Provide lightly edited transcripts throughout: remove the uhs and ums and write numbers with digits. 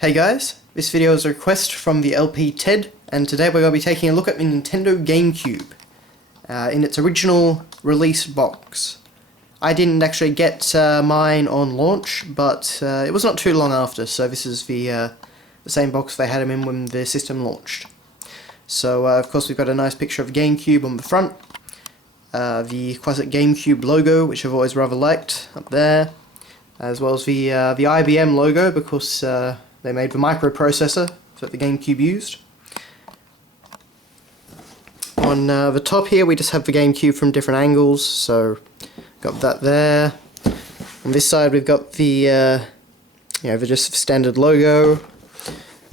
Hey guys, this video is a request from the LP Ted, and today we're going to be taking a look at the Nintendo Gamecube in its original release box. I didn't actually get mine on launch, but it was not too long after, so this is the same box they had them in when the system launched. So of course we've got a nice picture of the Gamecube on the front, the classic Gamecube logo, which I've always rather liked, up there, as well as the IBM logo, because they made the microprocessor that the Gamecube used. On the top here we just have the Gamecube from different angles, so got that there. On this side we've got the just standard logo,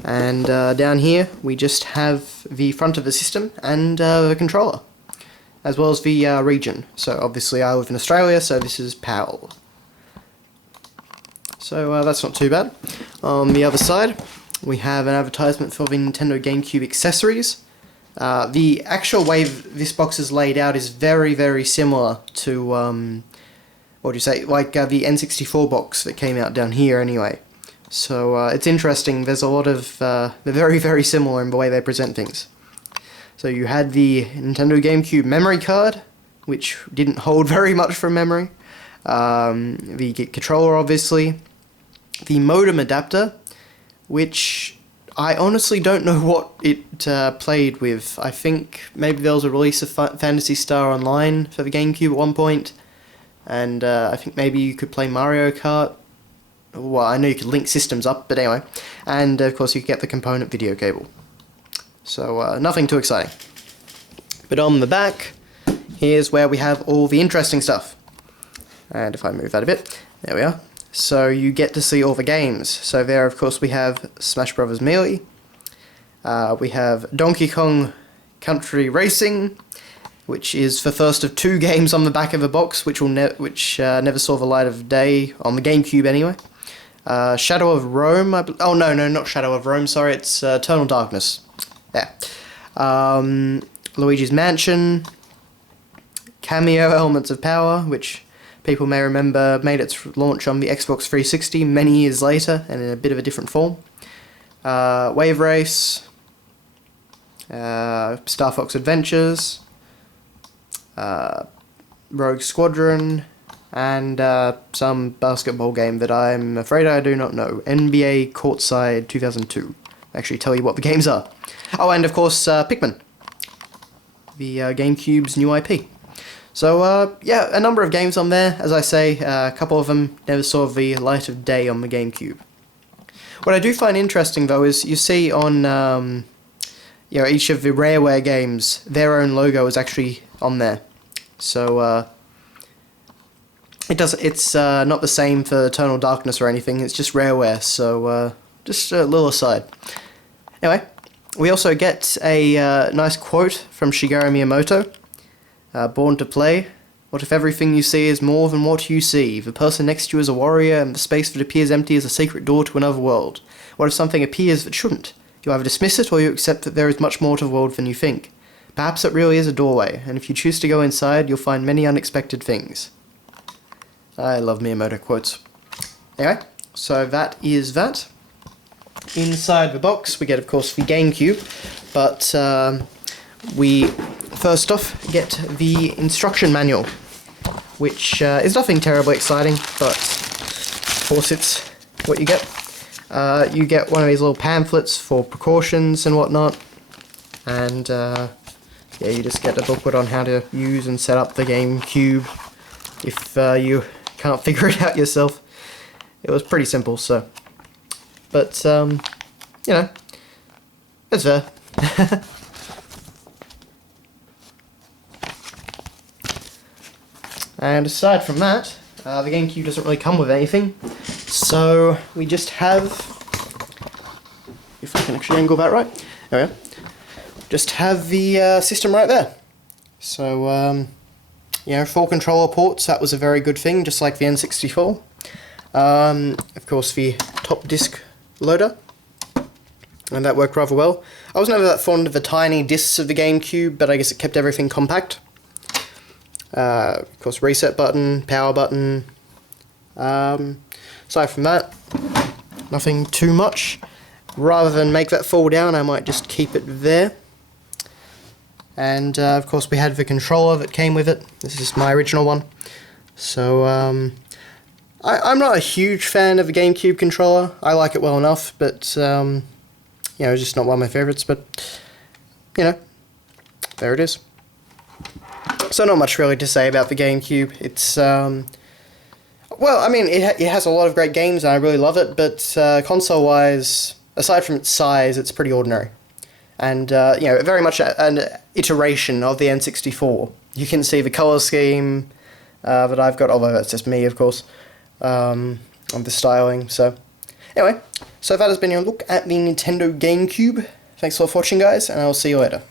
and down here we just have the front of the system and the controller, as well as the region. So obviously I live in Australia, so this is PAL. So that's not too bad. On the other side, we have an advertisement for the Nintendo Gamecube accessories. The actual way this box is laid out is very, very similar to, what do you say, like the N64 box that came out down here anyway. So it's interesting, there's a lot of, they're very, very similar in the way they present things. So you had the Nintendo Gamecube memory card, which didn't hold very much from memory. The controller, obviously. The modem adapter, which I honestly don't know what it played with. I think maybe there was a release of Phantasy Star Online for the Gamecube at one point, and I think maybe you could play Mario Kart. Well, I know you could link systems up, but anyway. And of course you could get the component video cable. So nothing too exciting. But on the back, here's where we have all the interesting stuff. And if I move that a bit, there we are. So you get to see all the games. So there, of course, we have Smash Bros. Melee. We have Donkey Kong Country Racing, which is the first of 2 games on the back of the box, which never saw the light of day on the GameCube anyway. Shadow of Rome. Oh no, not Shadow of Rome. Sorry, it's Eternal Darkness. Yeah. Luigi's Mansion. Cameo Elements of Power, which people may remember made its launch on the Xbox 360 many years later, and in a bit of a different form. Wave Race, Star Fox Adventures, Rogue Squadron, and some basketball game that I'm afraid I do not know. NBA Courtside 2002. Actually tell you what the games are. Oh, and of course Pikmin, the GameCube's new IP. So, yeah, a number of games on there. As I say, a couple of them never saw the light of day on the GameCube. What I do find interesting, though, is you see on each of the Rareware games, their own logo is actually on there. So, it's not the same for Eternal Darkness or anything, it's just Rareware, so just a little aside. Anyway, we also get a nice quote from Shigeru Miyamoto. Born to play. What if everything you see is more than what you see? The person next to you is a warrior, and the space that appears empty is a secret door to another world. What if something appears that shouldn't? You either dismiss it, or you accept that there is much more to the world than you think. Perhaps it really is a doorway, and if you choose to go inside, you'll find many unexpected things. I love Miyamoto quotes. Anyway, so that is that. Inside the box, we get, of course, the GameCube, but we first off get the instruction manual, which is nothing terribly exciting, but of course it's what you get. You get one of these little pamphlets for precautions and whatnot, and yeah, you just get a booklet on how to use and set up the GameCube if you can't figure it out yourself. It was pretty simple, so, but you know, it's there. And aside from that, the GameCube doesn't really come with anything, so we just have, if I can actually angle that right, there we go, just have the system right there. So, 4 controller ports, that was a very good thing, just like the N64. Of course, the top disc loader, and that worked rather well. I was never that fond of the tiny discs of the GameCube, but I guess it kept everything compact. Of course, reset button, power button. Aside from that, nothing too much. rather than make that fall down, I might just keep it there. And of course we had the controller that came with it. This is my original one. So I'm not a huge fan of the GameCube controller. I like it well enough, but you know, it's just not one of my favorites. But you know, there it is. So not much really to say about the GameCube. It's well, I mean, it has a lot of great games and I really love it, but console-wise, aside from its size, it's pretty ordinary. And, you know, very much an iteration of the N64. You can see the colour scheme that I've got, although that's just me, of course, of the styling. So, anyway, so that has been your look at the Nintendo GameCube. Thanks for watching, guys, and I'll see you later.